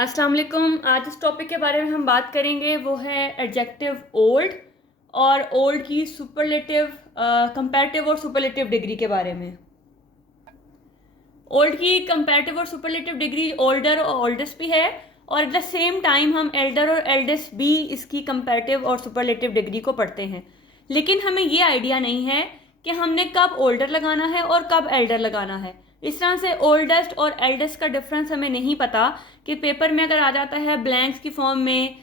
अस्सलाम वालेकुम। आज इस टॉपिक के बारे में हम बात करेंगे वो है एडजेक्टिव ओल्ड और ओल्ड की सुपरलेटिव कंपैरेटिव और सुपरलेटिव डिग्री के बारे में। ओल्ड की कंपैरेटिव और सुपरलेटिव डिग्री ओल्डर और ओल्डेस्ट भी है और एट द सेम टाइम हम एल्डर और एल्डेस्ट भी इसकी कंपैरेटिव और सुपरलेटिव डिग्री को पढ़ते हैं, लेकिन हमें ये आइडिया नहीं है कि हमने कब ओल्डर लगाना है और कब एल्डर लगाना है। इस तरह से ओल्डेस्ट और एल्डेस्ट का डिफरेंस हमें नहीं पता कि पेपर में अगर आ जाता है ब्लैंक्स की फॉर्म में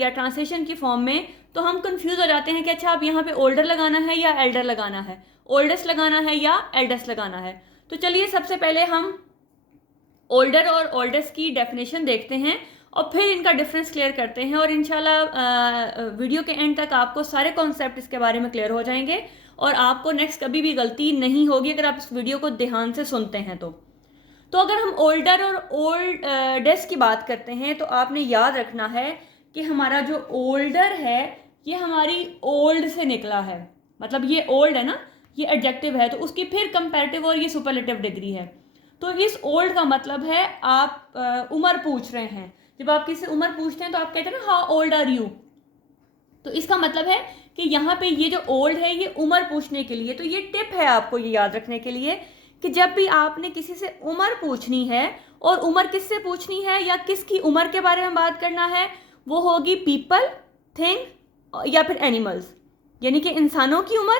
या ट्रांसलेशन की फॉर्म में तो हम कंफ्यूज हो जाते हैं कि अच्छा अब यहाँ पे ओल्डर लगाना है या एल्डर लगाना है, ओल्डेस्ट लगाना है या एल्डेस्ट लगाना है। तो चलिए सबसे पहले हम ओल्डर और ओल्डेस्ट की डेफिनेशन देखते हैं और फिर इनका डिफरेंस क्लियर करते हैं और इंशाल्लाह वीडियो के एंड तक आपको सारे कॉन्सेप्ट इसके बारे में क्लियर हो जाएंगे और आपको नेक्स्ट कभी भी गलती नहीं होगी अगर आप इस वीडियो को ध्यान से सुनते हैं तो अगर हम ओल्डर और ओल्डेस्ट की बात करते हैं तो आपने याद रखना है कि हमारा जो ओल्डर है ये हमारी ओल्ड से निकला है, मतलब ये ओल्ड है ना, ये एडजेक्टिव है तो उसकी फिर कंपैरेटिव और ये सुपरलेटिव डिग्री है। तो इस ओल्ड का मतलब है आप उम्र पूछ रहे हैं। जब आप किसी उम्र पूछते हैं तो आप कहते हैं ना हाउ ओल्ड आर यू, तो इसका मतलब है कि यहाँ पे ये जो ओल्ड है ये उम्र पूछने के लिए। तो ये टिप है आपको ये याद रखने के लिए कि जब भी आपने किसी से उम्र पूछनी है, और उम्र किससे पूछनी है या किसकी उम्र के बारे में बात करना है, वो होगी पीपल, थिंग या फिर एनिमल्स, यानी कि इंसानों की उम्र,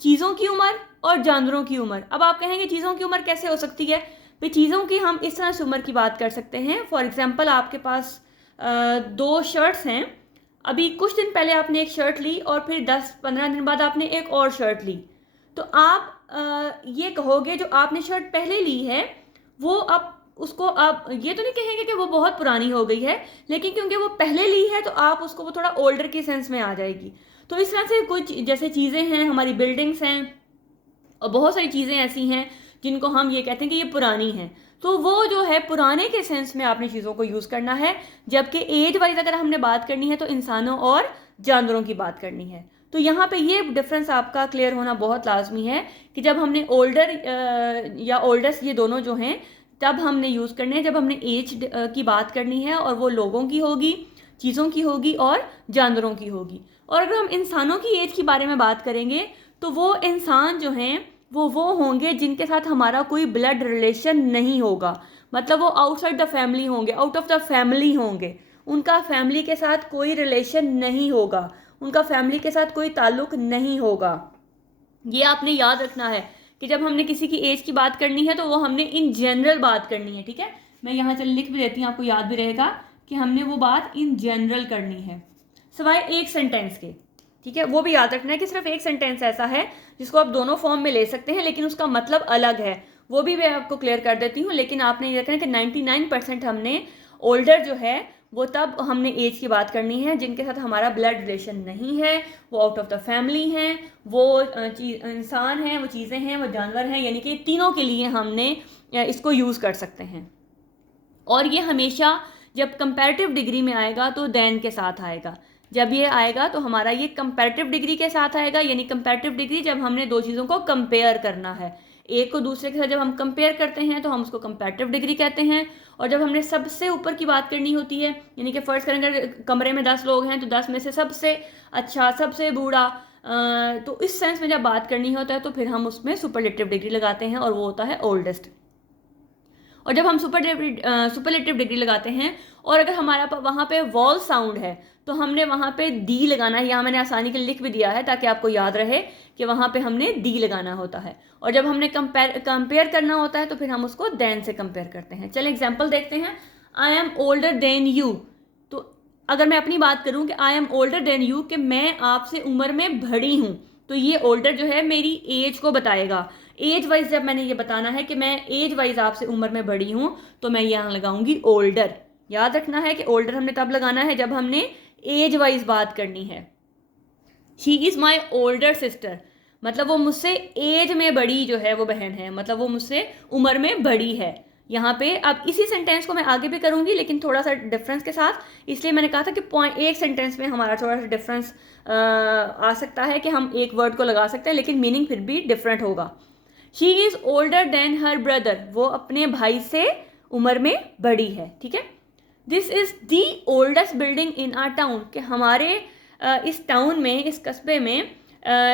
चीज़ों की उम्र और जानवरों की उम्र। अब आप कहेंगे चीज़ों की उम्र कैसे हो सकती है? भाई चीज़ों की हम इस तरह से उम्र की बात कर सकते हैं। फॉर एग्जाम्पल आपके पास दो शर्ट्स हैं, अभी कुछ दिन पहले आपने एक शर्ट ली और फिर 10-15 दिन बाद आपने एक और शर्ट ली, तो आप ये कहोगे जो आपने शर्ट पहले ली है वो अब उसको आप ये तो नहीं कहेंगे कि वो बहुत पुरानी हो गई है, लेकिन क्योंकि वो पहले ली है तो आप उसको वो थोड़ा ओल्डर की सेंस में आ जाएगी। तो इस तरह से कुछ जैसे चीज़ें हैं, हमारी बिल्डिंग्स हैं और बहुत सारी चीज़ें ऐसी हैं जिनको हम ये कहते हैं कि ये पुरानी हैं, तो वो जो है पुराने के सेंस में आपने चीज़ों को यूज़ करना है। जबकि एज वाइज अगर हमने बात करनी है तो इंसानों और जानवरों की बात करनी है। तो यहाँ पे ये डिफरेंस आपका क्लियर होना बहुत लाजमी है कि जब हमने ओल्डर या ओल्डेस्ट ये दोनों जो हैं तब हमने यूज़ करने हैं जब हमने एज की बात करनी है, और वो लोगों की होगी, चीज़ों की होगी और जानवरों की होगी। और अगर हम इंसानों की एज के बारे में बात करेंगे तो वो इंसान जो हैं वो होंगे जिनके साथ हमारा कोई ब्लड रिलेशन नहीं होगा, मतलब वो आउटसाइड द फैमिली होंगे, आउट ऑफ द फैमिली होंगे, उनका फैमिली के साथ कोई रिलेशन नहीं होगा, उनका फैमिली के साथ कोई ताल्लुक नहीं होगा। ये आपने याद रखना है कि जब हमने किसी की एज की बात करनी है तो वो हमने इन जनरल बात करनी है। ठीक है, मैं यहाँ चल लिख भी देती हूँ, आपको याद भी रहेगा कि हमने वो बात इन जनरल करनी है सिवाय एक सेंटेंस के। ठीक है, वो भी याद रखना है कि सिर्फ एक सेंटेंस ऐसा है जिसको आप दोनों फॉर्म में ले सकते हैं लेकिन उसका मतलब अलग है, वो भी मैं आपको क्लियर कर देती हूँ। लेकिन आपने ये रखना है कि 99% हमने ओल्डर जो है वो तब हमने एज की बात करनी है जिनके साथ हमारा ब्लड रिलेशन नहीं है, वो आउट ऑफ द फैमिली हैं, वो इंसान हैं, वो चीज़ें हैं, वो जानवर हैं, यानी कि तीनों के लिए हमने इसको यूज़ कर सकते हैं। और ये हमेशा जब कंपैरेटिव डिग्री में आएगा तो देन के साथ आएगा। जब ये आएगा तो हमारा ये कंपैरेटिव डिग्री के साथ आएगा, यानी कंपैरेटिव डिग्री जब हमने दो चीज़ों को कंपेयर करना है, एक को दूसरे के साथ जब हम कंपेयर करते हैं तो हम उसको कंपैरेटिव डिग्री कहते हैं। और जब हमने सबसे ऊपर की बात करनी होती है, यानी कि फर्स्ट करेंगे कमरे में 10 लोग हैं तो 10 में से सबसे अच्छा, सबसे बूढ़ा, तो इस सेंस में जब बात करनी होता है तो फिर हम उसमें सुपरलेटिव डिग्री लगाते हैं और वो होता है ओल्डेस्ट। और जब हम सुपरलेटिव डिग्री लगाते हैं और अगर हमारा वहाँ पे वॉल साउंड है तो हमने वहाँ पे दी लगाना है। यहाँ मैंने आसानी के लिए लिख भी दिया है ताकि आपको याद रहे कि वहाँ पे हमने दी लगाना होता है। और जब हमने कंपेयर करना होता है तो फिर हम उसको देन से कंपेयर करते हैं। चलिए एग्जाम्पल देखते हैं। I am older than you, तो अगर मैं अपनी बात करूँ कि I am older than you, कि मैं आपसे उम्र में बड़ी हूँ, तो ये ओल्डर जो है मेरी एज को बताएगा। एज वाइज जब मैंने ये बताना है कि मैं एज वाइज आपसे उम्र में बड़ी हूँ तो मैं यहाँ लगाऊंगी ओल्डर। याद रखना है कि ओल्डर हमने तब लगाना है जब हमने एज वाइज बात करनी है। She is my older sister, मतलब वो मुझसे एज में बड़ी जो है वो बहन है, मतलब वो मुझसे उम्र में बड़ी है। यहाँ पे अब इसी सेंटेंस को मैं आगे भी करूँगी लेकिन थोड़ा सा डिफरेंस के साथ, इसलिए मैंने कहा था कि एक सेंटेंस में हमारा थोड़ा सा डिफरेंस आ सकता है कि हम एक वर्ड को लगा सकते हैं लेकिन मीनिंग फिर भी डिफरेंट होगा। She is older then her brother, वो अपने भाई से उम्र में बड़ी है। ठीक है, this is the oldest building in our town, कि हमारे इस टाउन में, इस कस्बे में,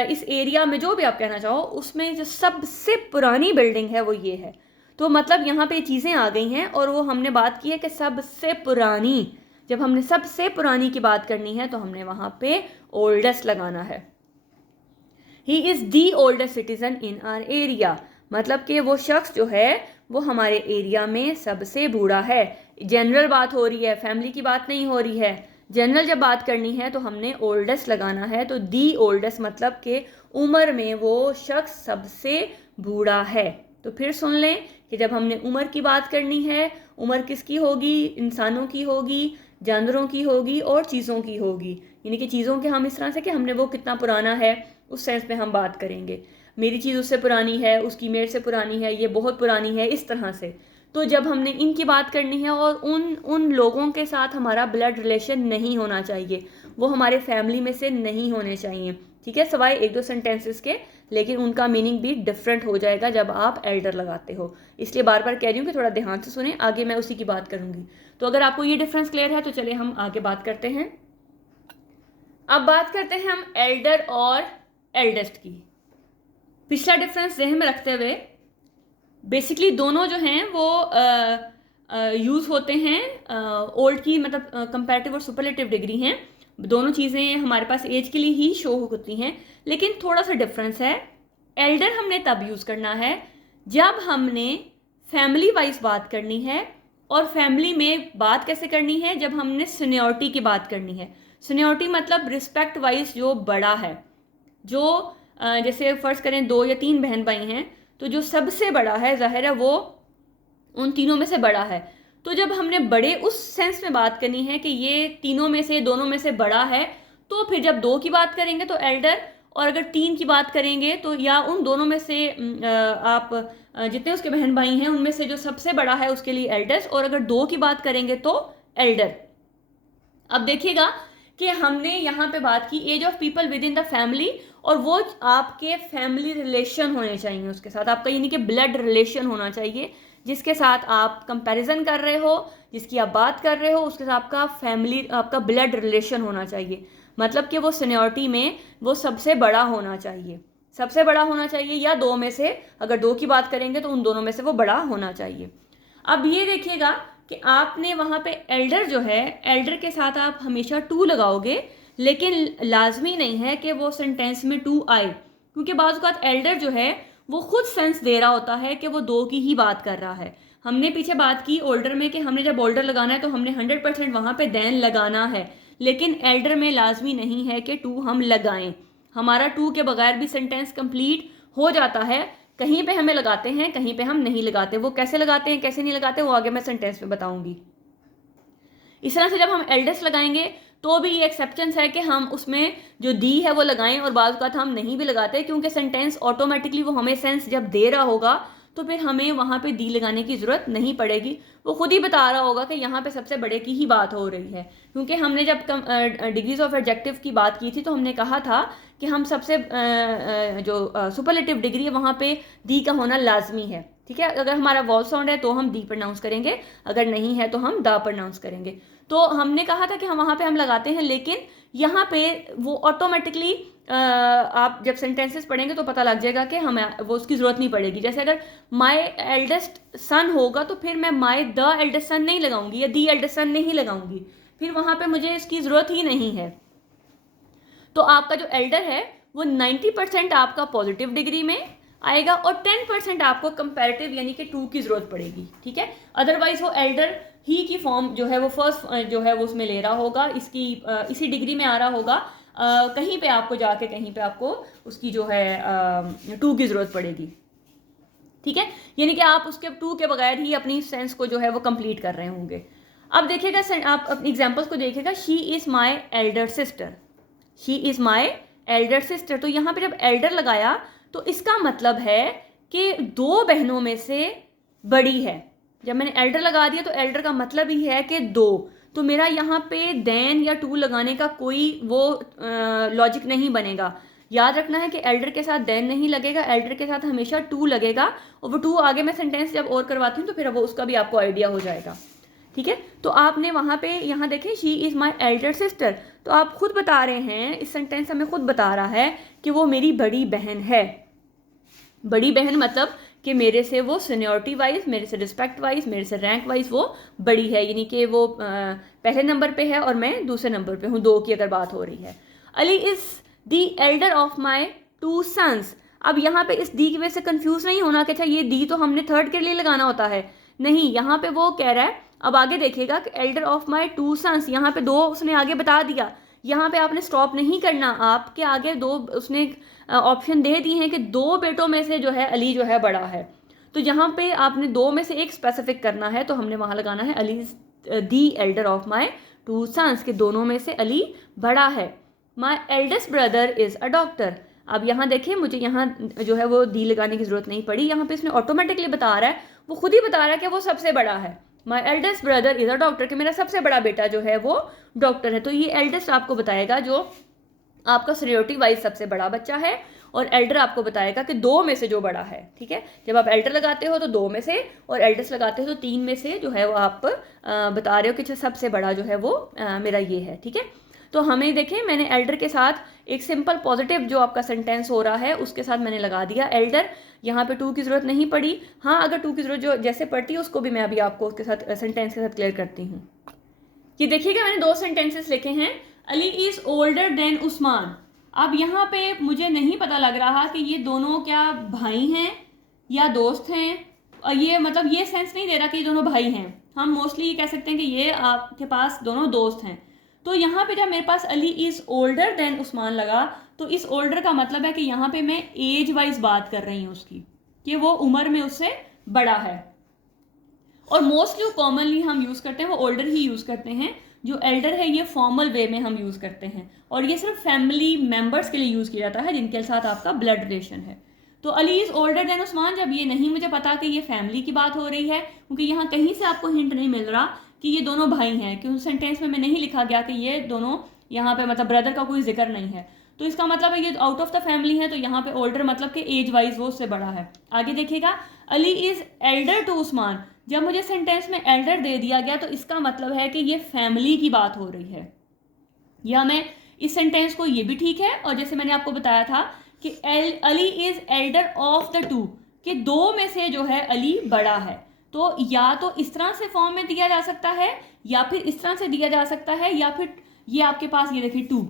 इस एरिया में, जो भी आप कहना चाहो, उसमें जो सबसे पुरानी बिल्डिंग है वो ये है। तो मतलब यहाँ पे चीज़ें आ गई हैं और वो हमने बात की है कि सबसे पुरानी, जब हमने सबसे पुरानी की बात करनी है तो हमने वहाँ पे ओल्डेस्ट लगाना है। He is the oldest citizen in are area, मतलब कि वो शख्स जो है वो हमारे एरिया में सबसे बूढ़ा है। जनरल बात हो रही है, फैमिली की बात नहीं हो रही है। जनरल जब बात करनी है तो हमने ओल्डेस्ट लगाना है। तो दी ओल्डेस्ट मतलब कि उम्र में वो शख्स सबसे बूढ़ा है। तो फिर सुन लें कि जब हमने उम्र की बात करनी है, उम्र किसकी होगी? इंसानों की होगी, जानवरों की होगी और चीज़ों की होगी। यानी कि चीज़ों के हम इस तरह से कि हमने वो कितना पुराना है उस सेंस में हम बात करेंगे। मेरी चीज़ उससे पुरानी है, उसकी मेरे से पुरानी है, ये बहुत पुरानी है, इस तरह से। तो जब हमने इनकी बात करनी है और उन लोगों के साथ हमारा ब्लड रिलेशन नहीं होना चाहिए, वो हमारे फैमिली में से नहीं होने चाहिए, ठीक है, सवाए एक दो सेंटेंसेस के, लेकिन उनका मीनिंग भी डिफरेंट हो जाएगा जब आप एल्डर लगाते हो। इसलिए बार बार कह रही हूँ कि थोड़ा ध्यान से सुने, आगे मैं उसी की बात करूँगी। तो अगर आपको ये डिफरेंस क्लियर है तो चलिए हम आगे बात करते हैं। अब बात करते हैं हम एल्डर और एल्डेस्ट की। पिछला डिफरेंस ज़हन में रखते हुए बेसिकली दोनों जो हैं वो यूज़ होते हैं, ओल्ड की मतलब कंपैरेटिव और सुपरलेटिव डिग्री हैं। दोनों चीज़ें हमारे पास एज के लिए ही शो होती हैं, लेकिन थोड़ा सा डिफरेंस है। एल्डर हमने तब यूज़ करना है जब हमने फैमिली वाइज बात करनी है, और फैमिली में बात कैसे करनी है? जब हमने सीनियरिटी की बात करनी है। सीनियरिटी मतलब रिस्पेक्ट वाइज जो बड़ा है, जो जैसे फ़र्ज़ करें 2 या 3 बहन भाई हैं, तो जो सबसे बड़ा है ज़ाहिर है वो उन तीनों में से बड़ा है। तो जब हमने बड़े उस सेंस में बात करनी है कि ये तीनों में से, दोनों में से बड़ा है, तो फिर जब 2 की बात करेंगे तो एल्डर, और अगर 3 की बात करेंगे तो या उन दोनों में से आप जितने उसके बहन भाई हैं उनमें से जो सबसे बड़ा है उसके लिए एल्डेस्ट, और अगर 2 की बात करेंगे तो एल्डर। अब देखिएगा कि हमने यहाँ पे बात की age of people within the family, और वो आपके फैमिली रिलेशन होने चाहिए उसके साथ, आपका यानी कि ब्लड रिलेशन होना चाहिए, जिसके साथ आप कंपैरिजन कर रहे हो, जिसकी आप बात कर रहे हो, उसके साथ आपका फैमिली, आपका ब्लड रिलेशन होना चाहिए। मतलब कि वो सीनियरिटी में वो सबसे बड़ा होना चाहिए, सबसे बड़ा होना चाहिए, या 2 में से, अगर 2 की बात करेंगे तो उन दोनों में से वो बड़ा होना चाहिए। अब ये देखिएगा कि आपने वहाँ पे एल्डर जो है, एल्डर के साथ आप हमेशा टू लगाओगे, लेकिन लाजमी नहीं है कि वो सेंटेंस में टू आए, क्योंकि बाज़ औक़ात एल्डर जो है वो खुद सेंस दे रहा होता है कि वो 2 की ही बात कर रहा है। हमने पीछे बात की ओल्डर में कि हमने जब ओल्डर लगाना है तो हमने 100% वहाँ पे देन लगाना है, लेकिन एल्डर में लाजमी नहीं है कि टू हम लगाएं। हमारा टू के बगैर भी सेंटेंस कंप्लीट हो जाता है। कहीं पे हमें लगाते हैं, कहीं पे हम नहीं लगाते। वो कैसे लगाते हैं, कैसे नहीं लगाते, वो आगे मैं सेंटेंस में बताऊंगी। इस तरह से जब हम एल्डेस्ट लगाएंगे तो भी ये एक्सेप्शंस है कि हम उसमें जो दी है वो लगाएं, और बाज़ औक़ात हम नहीं भी लगाते, क्योंकि सेंटेंस ऑटोमेटिकली वो हमें सेंस जब दे रहा होगा तो फिर हमें वहाँ पे दी लगाने की ज़रूरत नहीं पड़ेगी। वो खुद ही बता रहा होगा कि यहाँ पे सबसे बड़े की ही बात हो रही है। क्योंकि हमने जब डिग्रीज ऑफ एडजेक्टिव की बात की थी तो हमने कहा था कि हम सबसे जो सुपरलेटिव डिग्री है वहाँ पे दी का होना लाजमी है, ठीक है। अगर हमारा वॉल साउंड है तो हम दी प्रोनाउंस करेंगे, अगर नहीं है तो हम दा प्रोनाउंस करेंगे। तो हमने कहा था कि हम वहाँ पे हम लगाते हैं, लेकिन यहाँ पे वो ऑटोमेटिकली आप जब सेंटेंसेस पढ़ेंगे तो पता लग जाएगा कि हमें वो उसकी ज़रूरत नहीं पड़ेगी। जैसे अगर माई एल्डेस्ट सन होगा तो फिर मैं माई द एल्डेस्ट सन नहीं लगाऊंगी या दी एल्डेस्ट सन नहीं लगाऊंगी, फिर वहाँ पे मुझे इसकी ज़रूरत ही नहीं है। तो आपका जो एल्डर है वो 90% आपका पॉजिटिव डिग्री में आएगा और 10% आपको कंपैरेटिव यानी कि टू की ज़रूरत पड़ेगी, ठीक है। अदरवाइज वो एल्डर ही की फॉर्म जो है वो फर्स्ट जो है वो उसमें ले रहा होगा, इसकी इसी डिग्री में आ रहा होगा। कहीं पे आपको जाके कहीं पे आपको उसकी जो है टू की ज़रूरत पड़ेगी, ठीक है। यानी कि आप उसके टू के बगैर ही अपनी सेंस को जो है वो कंप्लीट कर रहे होंगे। अब देखिएगा, आप अपनी एग्जांपल्स को देखिएगा। She is my elder sister, she is my elder sister. तो यहाँ पे जब एल्डर लगाया तो इसका मतलब है कि 2 बहनों में से बड़ी है। जब मैंने एल्डर लगा दिया तो एल्डर का मतलब ही है कि 2। तो मेरा यहाँ पे देन या टू लगाने का कोई वो लॉजिक नहीं बनेगा। याद रखना है कि एल्डर के साथ देन नहीं लगेगा, एल्डर के साथ हमेशा टू लगेगा। और वो टू आगे मैं सेंटेंस जब और करवाती हूँ तो फिर वो उसका भी आपको आइडिया हो जाएगा। ठीक है। तो आपने वहाँ पे यहाँ देखें she is my elder sister, तो आप खुद बता रहे हैं, इस सेंटेंस हमें खुद बता रहा है कि वो मेरी बड़ी बहन है। बड़ी बहन मतलब कि मेरे से वो सीनियरिटी वाइज, मेरे से रिस्पेक्ट वाइज, मेरे से रैंक वाइज वो बड़ी है, यानी कि वो पहले नंबर पे है और मैं दूसरे नंबर पे हूँ, 2 की अगर बात हो रही है। Ali is the elder of my 2 sons. अब यहाँ पे इस दी की वजह से कंफ्यूज नहीं होना कि अच्छा ये दी तो हमने थर्ड के लिए लगाना होता है, नहीं, यहाँ पे वो कह रहा है, अब आगे देखिएगा कि एल्डर ऑफ माई 2 सन्स, यहाँ पे 2 उसने आगे बता दिया, यहाँ पे आपने स्टॉप नहीं करना, आपके आगे 2 उसने ऑप्शन दे दिए हैं कि 2 बेटों में से जो है अली जो है बड़ा है। तो यहाँ पे आपने 2 में से एक स्पेसिफिक करना है, तो हमने वहाँ लगाना है Ali the elder of my 2 sons, के दोनों में से अली बड़ा है। My eldest brother is a doctor. अब यहाँ देखिए मुझे यहाँ जो है वो दी लगाने की ज़रूरत नहीं पड़ी, यहाँ पे इसने ऑटोमेटिकली बता रहा है, वो खुद ही बता रहा है कि वो सबसे बड़ा है। My eldest brother is a doctor, कि मेरा सबसे बड़ा बेटा जो है वो डॉक्टर है। तो ये एल्डेस्ट आपको बताएगा जो आपका सीनियरिटी वाइज सबसे बड़ा बच्चा है, और एल्डर आपको बताएगा कि 2 में से जो बड़ा है। ठीक है, जब आप एल्डर लगाते हो तो 2 में से, और एल्डेस्ट लगाते हो तो 3 में से जो है वो आप बता रहे हो कि सबसे बड़ा जो है वो मेरा ये है। ठीक है, तो हमें देखें मैंने एल्डर के साथ एक सिंपल पॉजिटिव जो आपका सेंटेंस हो रहा है उसके साथ मैंने लगा दिया एल्डर, यहाँ पे 2 की ज़रूरत नहीं पड़ी। हाँ, अगर 2 की ज़रूरत जो जैसे पड़ती है उसको भी मैं अभी आपको उसके साथ सेंटेंस के साथ क्लियर करती हूँ। कि देखिएगा मैंने 2 सेंटेंसेस लिखे हैं, Ali is older than Usman. अब यहाँ पे मुझे नहीं पता लग रहा कि ये दोनों क्या भाई हैं या दोस्त हैं, और ये मतलब ये सेंस नहीं दे रहा कि ये दोनों भाई हैं। हम मोस्टली ये कह सकते हैं कि ये आपके पास दोनों दोस्त हैं। तो यहाँ पे जब मेरे पास Ali is older than Usman लगा, तो इस ओल्डर का मतलब है कि यहाँ पे मैं एज वाइज बात कर रही हूँ उसकी, कि वो उम्र में उससे बड़ा है। और मोस्टली कॉमनली हम यूज़ करते हैं वो ओल्डर ही यूज़ करते हैं। जो एल्डर है ये फॉर्मल वे में हम यूज़ करते हैं, और ये सिर्फ फैमिली मेम्बर्स के लिए यूज़ किया जाता है जिनके साथ आपका ब्लड रिलेशन है। तो Ali is older than Usman, जब ये नहीं मुझे पता कि ये फैमिली की बात हो रही है, क्योंकि यहाँ कहीं से आपको हिंट नहीं मिल रहा कि ये दोनों भाई हैं, क्योंकि सेंटेंस में नहीं लिखा गया कि ये दोनों, यहाँ पे मतलब ब्रदर का कोई जिक्र नहीं है, तो इसका मतलब है ये आउट ऑफ द फैमिली है। तो यहाँ पे ओल्डर मतलब कि एज वाइज वो उससे बड़ा है। आगे देखिएगा, Ali is elder to Usman, जब मुझे सेंटेंस में एल्डर दे दिया गया तो इसका मतलब है कि ये फैमिली की बात हो रही है। या मैं इस सेंटेंस को, ये भी ठीक है, और जैसे मैंने आपको बताया था कि Ali is elder of the 2, कि 2 में से जो है अली बड़ा है। तो या तो इस तरह से फॉर्म में दिया जा सकता है, या फिर इस तरह से दिया जा सकता है, या फिर ये आपके पास ये देखिए 2।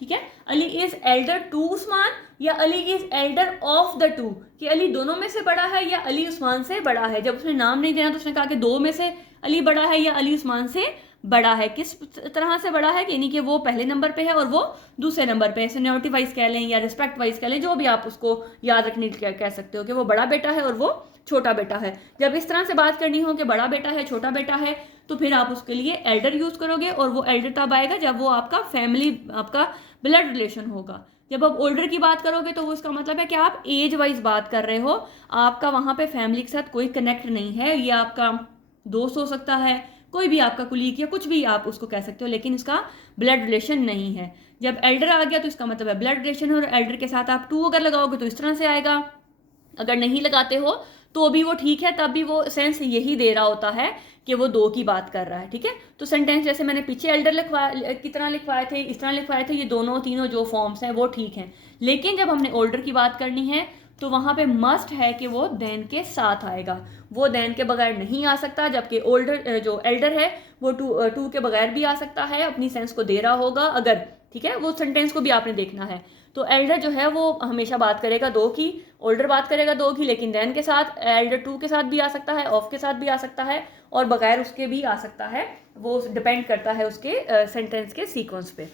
ठीक है, Ali is elder to Usman, या Ali is elder of the 2, कि अली दोनों में से बड़ा है या अली उस्मान से बड़ा है। जब उसने नाम नहीं देना तो उसने कहा कि 2 में से अली बड़ा है या अली उस्मान से बड़ा है। किस तरह से बड़ा है, यानी कि वो पहले नंबर पे है और वो दूसरे नंबर पे है। सीनियरिटी वाइज कह लें या रिस्पेक्ट वाइज कह लें, जो भी आप उसको याद रखने कह सकते हो कि वो बड़ा बेटा है और वो छोटा बेटा है। जब इस तरह से बात करनी हो कि बड़ा बेटा है छोटा बेटा है, तो फिर आप उसके लिए एल्डर यूज़ करोगे, और वो एल्डर तब आएगा जब वो आपका फैमिली, आपका ब्लड रिलेशन होगा। जब आप ओल्डर की बात करोगे तो वो इसका मतलब है कि आप एज वाइज बात कर रहे हो, आपका वहाँ पे फैमिली के साथ कोई कनेक्ट नहीं है। ये आपका दोस्त हो सकता है, कोई भी आपका कुलीग या कुछ भी आप उसको कह सकते हो, लेकिन इसका ब्लड रिलेशन नहीं है। जब एल्डर आ गया तो इसका मतलब है ब्लड रिलेशन है, और एल्डर के साथ आप 2 अगर लगाओगे तो इस तरह से आएगा। अगर नहीं लगाते हो तो भी वो ठीक है, तब भी वो सेंस यही दे रहा होता है कि वो 2 की बात कर रहा है। ठीक है, तो सेंटेंस जैसे मैंने पीछे एल्डर की तरह लिखवाए थे, इस तरह लिखवाए थे, ये दोनों तीनों जो फॉर्म्स हैं वो ठीक हैं। लेकिन जब हमने ओल्डर की बात करनी है तो वहाँ पे मस्ट है कि वो देन के साथ आएगा, वो देन के बगैर नहीं आ सकता। जबकि ओल्डर जो एल्डर है वो 2 के बगैर भी आ सकता है, अपनी सेंस को दे रहा होगा अगर। ठीक है, वो सेंटेंस को भी आपने देखना है। तो एल्डर जो है वो हमेशा बात करेगा 2 की, ओल्डर बात करेगा 2 की, लेकिन देन के साथ एल्डर 2 के साथ भी आ सकता है, ऑफ के साथ भी आ सकता है, और बगैर उसके भी आ सकता है। वो डिपेंड करता है उसके सेंटेंस के सीक्वेंस पे।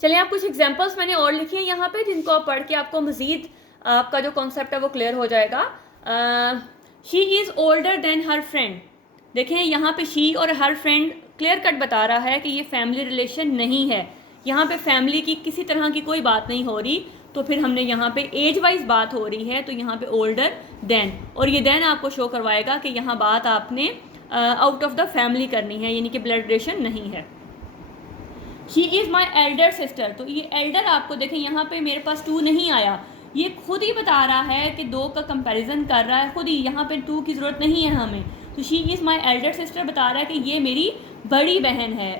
चलिए, आप कुछ एग्जांपल्स मैंने और लिखे हैं यहाँ पे, जिनको आप पढ़ के आपको मज़ीद आपका जो कॉन्सेप्ट है वो क्लियर हो जाएगा। She is older then her friend. देखें यहाँ पे शी और हर फ्रेंड क्लियर कट बता रहा है कि ये फैमिली रिलेशन नहीं है। यहाँ पे फैमिली की किसी तरह की कोई बात नहीं हो रही। तो फिर हमने यहाँ पे एज वाइज बात हो रही है, तो यहाँ पे ओल्डर देन, और ये देन आपको शो करवाएगा कि यहाँ बात आपने आउट ऑफ द फैमिली करनी है, यानी कि ब्लड रिलेशन नहीं है। She is my elder sister, तो ये एल्डर आपको देखें यहाँ पे मेरे पास 2 नहीं आया, ये खुद ही बता रहा है कि 2 का कंपैरिजन कर रहा है खुद ही। यहाँ पे 2 की ज़रूरत नहीं है हमें, तो she is my elder sister बता रहा है कि ये मेरी बड़ी बहन है।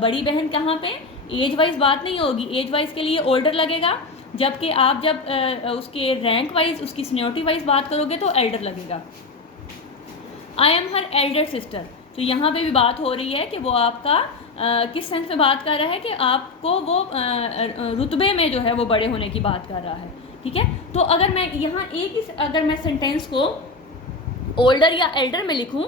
बड़ी बहन कहाँ पे, एज वाइज बात नहीं होगी, एज वाइज के लिए ओल्डर लगेगा, जबकि आप जब उसके रैंक वाइज, उसकी सीनियरिटी वाइज बात करोगे तो एल्डर लगेगा। I am her Elder sister, तो यहाँ पे भी बात हो रही है कि वो आपका किस सेंस में बात कर रहा है कि आपको वो रुतबे में जो है वो बड़े होने की बात कर रहा है, ठीक है। तो अगर मैं यहाँ अगर मैं सेंटेंस को ओल्डर या एल्डर में लिखूँ,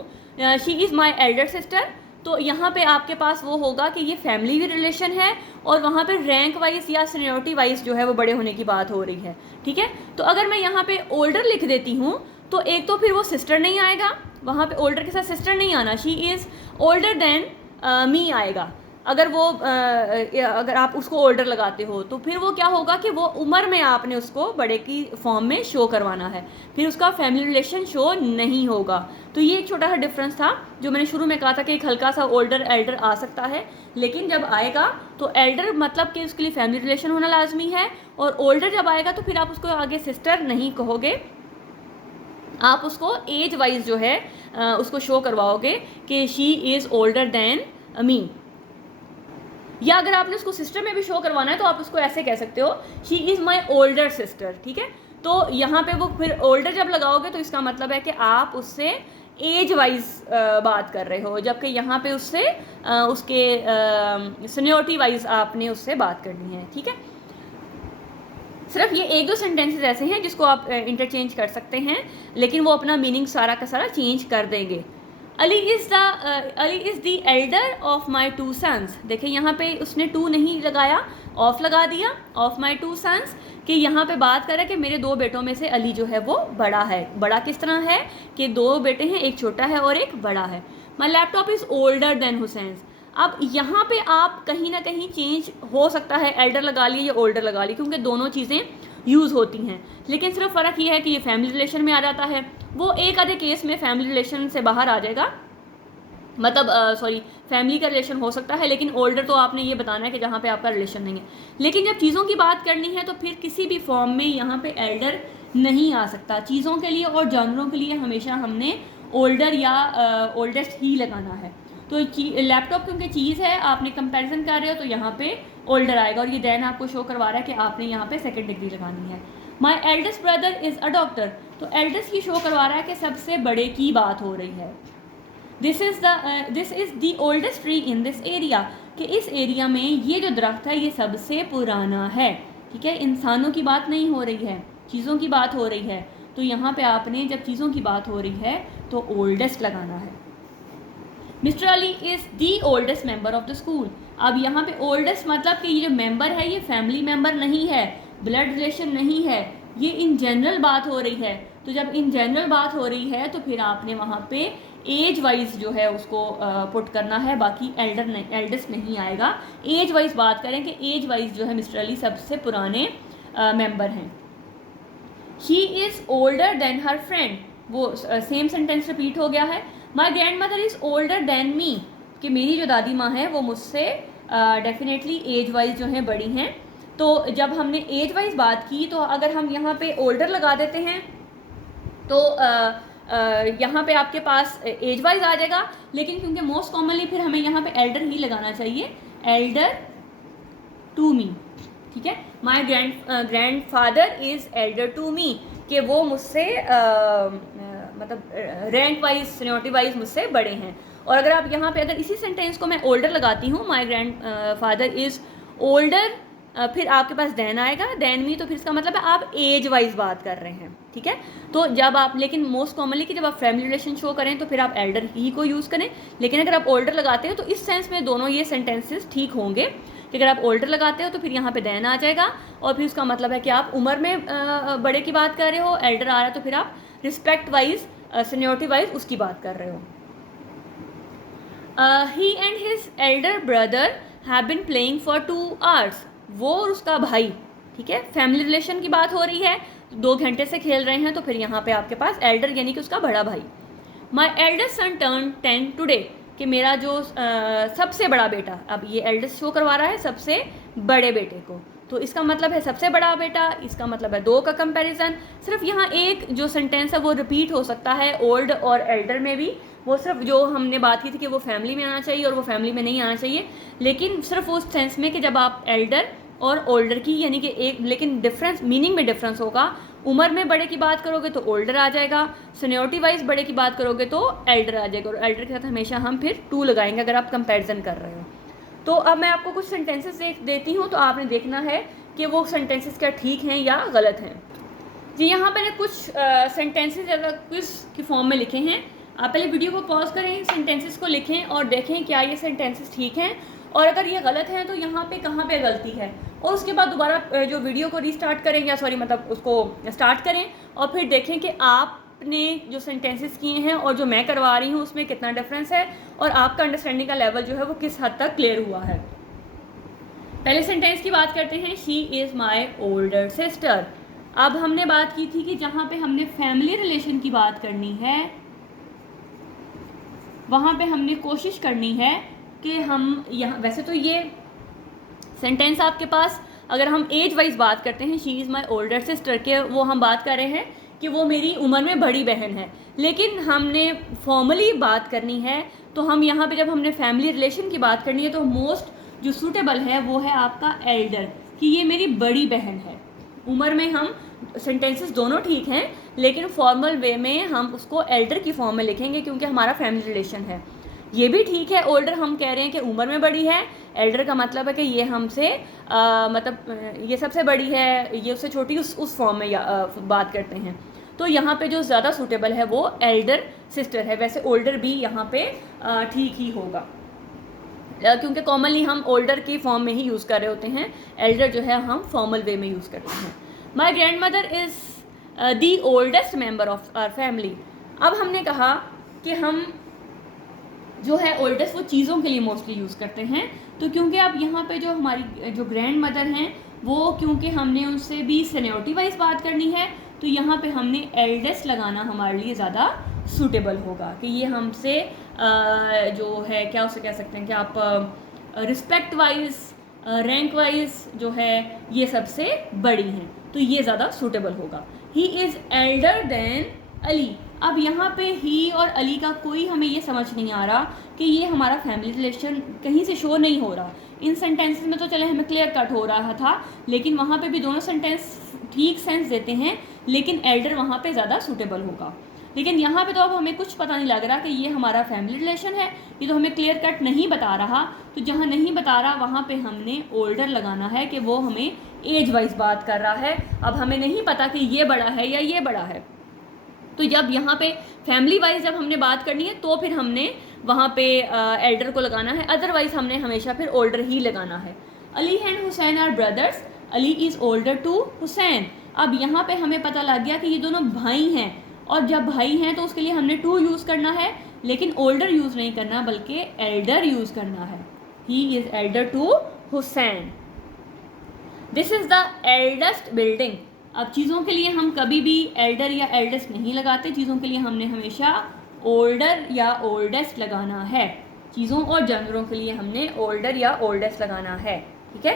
she is my elder sister, तो यहाँ पे आपके पास वो होगा कि ये फैमिली रिलेशन है और वहाँ पे रैंक वाइज या सीनियरिटी वाइज जो है वो बड़े होने की बात हो रही है, ठीक है। तो अगर मैं यहाँ पे ओल्डर लिख देती हूँ तो एक तो फिर वो सिस्टर नहीं आएगा, वहाँ पे ओल्डर के साथ सिस्टर नहीं आना, she is older than me आएगा। अगर वो अगर आप उसको ओल्डर लगाते हो तो फिर वो क्या होगा कि वो उम्र में आपने उसको बड़े की फॉर्म में शो करवाना है, फिर उसका फैमिली रिलेशन शो नहीं होगा। तो ये एक छोटा सा डिफरेंस था जो मैंने शुरू में कहा था कि एक हल्का सा ओल्डर एल्डर आ सकता है, लेकिन जब आएगा तो एल्डर मतलब कि उसके लिए फैमिली रिलेशन होना लाजमी है, और ओल्डर जब आएगा तो फिर आप उसको आगे सिस्टर नहीं कहोगे, आप उसको एज वाइज जो है उसको शो करवाओगे कि she is older than me. या अगर आपने उसको सिस्टर में भी शो करवाना है तो आप उसको ऐसे कह सकते हो, she is my older sister, ठीक है। तो यहाँ पे वो फिर ओल्डर जब लगाओगे तो इसका मतलब है कि आप उससे एज वाइज बात कर रहे हो, जबकि यहाँ पे उससे उसके सीनियरिटी वाइज आपने उससे बात करनी है, ठीक है। सिर्फ ये एक दो सेंटेंसेस ऐसे हैं जिसको आप इंटरचेंज कर सकते हैं, लेकिन वो अपना मीनिंग सारा का सारा चेंज कर देंगे। Ali is the elder of my two sons, देखिए यहाँ पे उसने टू नहीं लगाया, ऑफ लगा दिया, ऑफ माई टू सन्स, कि यहाँ पे बात कर रहा है कि मेरे दो बेटों में से अली जो है वो बड़ा है। बड़ा किस तरह है कि दो बेटे हैं, एक छोटा है और एक बड़ा है। My laptop is older than Hussain's, अब यहाँ पे आप कहीं ना कहीं चेंज हो सकता है, एल्डर लगा लिए या ओल्डर लगा लिए, क्योंकि दोनों चीज़ें यूज़ होती हैं, लेकिन सिर्फ फ़र्क ये है कि ये फैमिली रिलेशन में आ जाता है, वो एक आधे केस में फैमिली रिलेशन से बाहर आ जाएगा, मतलब फैमिली का रिलेशन हो सकता है, लेकिन ओल्डर तो आपने ये बताना है कि जहाँ पे आपका रिलेशन नहीं है। लेकिन जब चीज़ों की बात करनी है तो फिर किसी भी फॉर्म में यहाँ पे एल्डर नहीं आ सकता। चीज़ों के लिए और जानवरों के लिए हमेशा हमने ओल्डर या ओल्डेस्ट ही लगाना है। तो लैपटॉप क्योंकि चीज़ है, आपने कंपैरिजन कर रहे हो तो यहाँ पे ओल्डर आएगा, और ये देन आपको शो करवा रहा है कि आपने यहाँ पे सेकेंड डिग्री लगानी है। My eldest brother is a doctor, तो एल्डेस्ट की शो करवा रहा है कि सबसे बड़े की बात हो रही है। This is the oldest tree in this area, कि इस एरिया में ये जो दरख्त है ये सबसे पुराना है, ठीक है। इंसानों की बात नहीं हो रही है, चीज़ों की बात हो रही है, तो यहाँ पे आपने जब चीज़ों की बात हो रही है तो ओल्डेस्ट लगाना है। Mister Ali is the oldest member of the school, अब यहाँ पे ओल्डेस्ट मतलब कि ये जो मेंबर है ये फैमिली मेंबर नहीं है, ब्लड रिलेशन नहीं है, ये इन जनरल बात हो रही है। तो जब इन जनरल बात हो रही है तो फिर आपने वहाँ पे एज वाइज जो है उसको पुट करना है, बाकी एल्डेस्ट नहीं आएगा। एज वाइज बात करें कि एज वाइज जो है मिस्टर अली सबसे पुराने मेंबर हैं। She is older then her friend, वो सेम सेंटेंस रिपीट हो गया है। My grandmother is older than me, कि मेरी जो दादी माँ है वो मुझसे डेफिनेटली एज वाइज जो है बड़ी हैं। तो जब हमने एज वाइज बात की तो अगर हम यहाँ पे ओल्डर लगा देते हैं तो यहाँ पे आपके पास एज वाइज आ जाएगा, लेकिन क्योंकि मोस्ट कॉमनली फिर हमें यहाँ पे एल्डर ही लगाना चाहिए, एल्डर टू मी, ठीक है। My grandfather is elder to me, कि वो मुझसे मतलब रैंक वाइज सीनियरिटी वाइज मुझसे बड़े हैं। और अगर आप यहाँ पे अगर इसी सेंटेंस को मैं ओल्डर लगाती हूँ, माई ग्रैंड फादर इज़ ओल्डर, फिर आपके पास देन आएगा, देन मी, तो फिर इसका मतलब है आप एज वाइज बात कर रहे हैं, ठीक है। तो जब आप, लेकिन मोस्ट कॉमनली कि जब आप फैमिली रिलेशन शो करें तो फिर आप एल्डर ही को यूज़ करें, लेकिन अगर आप ओल्डर लगाते हो तो इस सेंस में दोनों ये सेंटेंसेस ठीक होंगे कि अगर आप ओल्डर लगाते हो तो फिर यहाँ पे देन आ जाएगा, और फिर उसका मतलब है कि आप उम्र में बड़े की बात कर रहे हो, एल्डर आ रहा है तो फिर आप रिस्पेक्ट वाइज सीनियरिटी वाइज उसकी बात कर रहे हो। He and his elder brother have been playing for 2 hours, वो और उसका भाई, ठीक है, फैमिली रिलेशन की बात हो रही है, 2 घंटे से खेल रहे हैं, तो फिर यहाँ पे आपके पास एल्डर यानी कि उसका बड़ा भाई। My elder son turn 10 today, कि मेरा जो सबसे बड़ा बेटा, अब ये एल्डेस्ट शो करवा रहा है सबसे बड़े बेटे को, तो इसका मतलब है सबसे बड़ा बेटा, इसका मतलब है 2 का कंपैरिजन। सिर्फ यहाँ एक जो सेंटेंस है वो रिपीट हो सकता है ओल्ड और एल्डर में भी, वो सिर्फ जो हमने बात की थी कि वो फैमिली में आना चाहिए और वो फैमिली में नहीं आना चाहिए, लेकिन सिर्फ उस सेंस में कि जब आप एल्डर और ओल्डर की यानी कि एक, लेकिन डिफरेंस मीनिंग में डिफरेंस होगा। उम्र में बड़े की बात करोगे तो ओल्डर आ जाएगा, सीनियरिटी वाइज बड़े की बात करोगे तो एल्डर आ जाएगा, और एल्डर के साथ हमेशा हम फिर टू लगाएंगे अगर आप कंपैरिजन कर रहे हो। तो अब मैं आपको कुछ सेंटेंसेस देती हूँ, तो आपने देखना है कि वो सेंटेंसेस क्या ठीक हैं या गलत हैं। जी यहाँ मैंने कुछ सेंटेंसेस क्विज की फॉर्म में लिखे हैं। आप पहले वीडियो को पॉज करें, सेंटेंसेस को लिखें और देखें क्या ये सेंटेंसेस ठीक हैं, और अगर ये गलत हैं तो यहाँ पे कहाँ पे गलती है, और उसके बाद दोबारा जो वीडियो को रीस्टार्ट करें या उसको स्टार्ट करें और फिर देखें कि आपने जो सेंटेंसेस किए हैं और जो मैं करवा रही हूँ उसमें कितना डिफरेंस है और आपका अंडरस्टैंडिंग का लेवल जो है वो किस हद तक क्लियर हुआ है। पहले सेंटेंस की बात करते हैं, she is my older sister. अब हमने बात की थी कि जहाँ पे हमने फैमिली रिलेशन की बात करनी है वहाँ पे हमने कोशिश करनी है कि हम यहाँ, वैसे तो ये सेंटेंस आपके पास अगर हम एज वाइज बात करते हैं, she is my older sister के, वो हम बात कर रहे हैं कि वो मेरी उम्र में बड़ी बहन है, लेकिन हमने फॉर्मली बात करनी है तो हम यहाँ पे जब हमने फैमिली रिलेशन की बात करनी है तो मोस्ट जो सूटेबल है वो है आपका एल्डर, कि ये मेरी बड़ी बहन है। उम्र में हम सेंटेंसेस दोनों ठीक हैं, लेकिन फॉर्मल वे में हम उसको एल्डर की फॉर्म में लिखेंगे क्योंकि हमारा फैमिली रिलेशन है। ये भी ठीक है, ओल्डर हम कह रहे हैं कि उम्र में बड़ी है, एल्डर का मतलब है कि ये हमसे मतलब ये सबसे बड़ी है, ये उससे छोटी, उस फॉर्म में बात करते हैं। तो यहाँ पे जो ज़्यादा सूटेबल है वो एल्डर सिस्टर है। वैसे ओल्डर भी यहाँ पे ठीक ही होगा क्योंकि कॉमनली हम ओल्डर की फॉर्म में ही यूज़ कर रहे होते हैं, एल्डर जो है हम फॉर्मल वे में यूज़ करते हैं। My grandmother is the oldest member of our family. अब हमने कहा कि हम जो है ओल्डेस्ट वो चीज़ों के लिए मोस्टली यूज़ करते हैं, तो क्योंकि अब यहाँ पे जो हमारी जो ग्रैंड मदर हैं वो क्योंकि हमने उनसे भी सीनियरिटी वाइज बात करनी है तो यहाँ पे हमने एल्डेस्ट लगाना हमारे लिए ज़्यादा सूटेबल होगा कि ये हमसे जो है क्या उसे कह सकते हैं कि आप रिस्पेक्ट वाइज रैंक वाइज जो है ये सबसे बड़ी हैं, तो ये ज़्यादा सूटेबल होगा। He is elder than Ali. अब यहाँ पे ही और अली का कोई हमें ये समझ नहीं आ रहा कि ये हमारा फैमिली रिलेशन कहीं से शो नहीं हो रहा। इन सेंटेंसेस में तो चले हमें क्लियर कट हो रहा था, लेकिन वहाँ पे भी दोनों सेंटेंस ठीक सेंस देते हैं, लेकिन एल्डर वहाँ पे ज़्यादा सूटेबल होगा। लेकिन यहाँ पे तो अब हमें कुछ पता नहीं लग रहा कि ये हमारा फैमिली रिलेशन है, ये तो हमें क्लियर कट नहीं बता रहा। तो जहाँ नहीं बता रहा वहाँ पे हमने ओल्डर लगाना है कि वो हमें एज वाइज बात कर रहा है। अब हमें नहीं पता कि ये बड़ा है या ये बड़ा है, तो जब यहाँ पे फैमिली वाइज जब हमने बात करनी है तो फिर हमने वहाँ पे एल्डर को लगाना है, अदरवाइज हमने हमेशा फिर ओल्डर ही लगाना है। Ali and Hussain are brothers, Ali is older to Hussain. अब यहाँ पे हमें पता लग गया कि ये दोनों भाई हैं, और जब भाई हैं तो उसके लिए हमने टू यूज़ करना है, लेकिन ओल्डर यूज़ नहीं करना बल्कि एल्डर यूज़ करना है। He is elder to Hussain. This is the eldest building. अब चीज़ों के लिए हम कभी भी एल्डर या एल्डेस्ट नहीं लगाते, चीज़ों के लिए हमने हमेशा ओल्डर या ओल्डेस्ट लगाना है। चीज़ों और जानवरों के लिए हमने ओल्डर या ओल्डेस्ट लगाना है, ठीक है।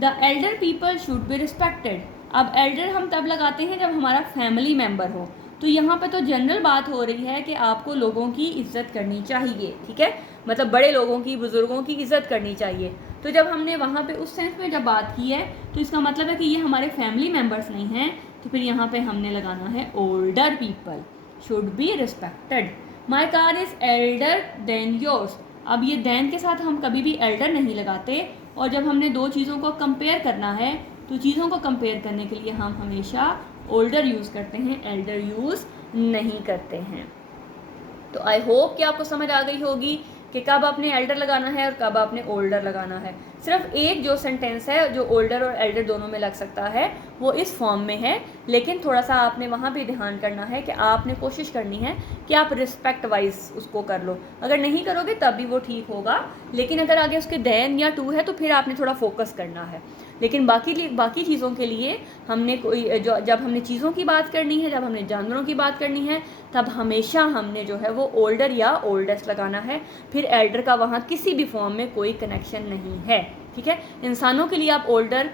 The Elder people should be respected. अब एल्डर हम तब लगाते हैं जब हमारा फैमिली मेम्बर हो, तो यहाँ पे तो जनरल बात हो रही है कि आपको लोगों की इज्जत करनी चाहिए, ठीक है, मतलब बड़े लोगों की, बुज़ुर्गों की इज्जत करनी चाहिए। तो जब हमने वहाँ पे उस सेंस में जब बात की है तो इसका मतलब है कि ये हमारे फैमिली मेम्बर्स नहीं हैं, तो फिर यहाँ पे हमने लगाना है older people should be respected. My car is elder than yours. अब ये देन के साथ हम कभी भी एल्डर नहीं लगाते, और जब हमने दो चीज़ों को कंपेयर करना है तो चीज़ों को कंपेयर करने के लिए हम हमेशा ओल्डर यूज़ करते हैं, एल्डर यूज़ नहीं करते हैं। तो आई होप कि आपको समझ आ गई होगी कि कब आपने एल्डर लगाना है और कब आपने ओल्डर लगाना है। सिर्फ एक जो सेंटेंस है जो ओल्डर और एल्डर दोनों में लग सकता है वो इस फॉर्म में है, लेकिन थोड़ा सा आपने वहाँ भी ध्यान करना है कि आपने कोशिश करनी है कि आप रिस्पेक्ट वाइज उसको कर लो। अगर नहीं करोगे तब भी वो ठीक होगा, लेकिन अगर आगे उसके देन या टू है तो फिर आपने थोड़ा फोकस करना है। लेकिन बाकी चीज़ों के लिए हमने जब हमने चीज़ों की बात करनी है, जब हमने जानवरों की बात करनी है, तब हमेशा हमने जो है वो ओल्डर या ओल्डेस्ट लगाना है। फिर एल्डर का वहाँ किसी भी फॉर्म में कोई कनेक्शन नहीं है, ठीक है। इंसानों के लिए आप ओल्डर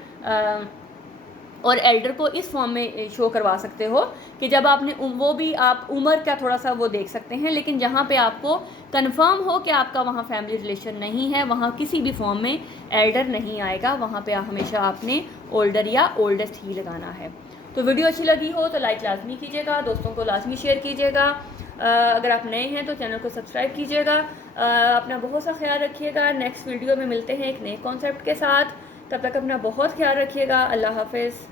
और एल्डर को इस फॉर्म में शो करवा सकते हो कि जब आपने वो भी आप उम्र का थोड़ा सा वो देख सकते हैं, लेकिन जहाँ पे आपको कंफर्म हो कि आपका वहाँ फैमिली रिलेशन नहीं है, वहाँ किसी भी फॉर्म में एल्डर नहीं आएगा, वहाँ पे हमेशा आपने ओल्डर या ओल्डेस्ट ही लगाना है। तो वीडियो अच्छी लगी हो तो लाइक लाजमी कीजिएगा, दोस्तों को लाजमी शेयर कीजिएगा। अगर आप नए हैं तो चैनल को सब्सक्राइब कीजिएगा। अपना बहुत सा ख्याल रखिएगा। नेक्स्ट वीडियो में मिलते हैं एक नए कॉन्सेप्ट के साथ। तब तक अपना बहुत ख्याल रखिएगा। अल्लाह हाफिज़।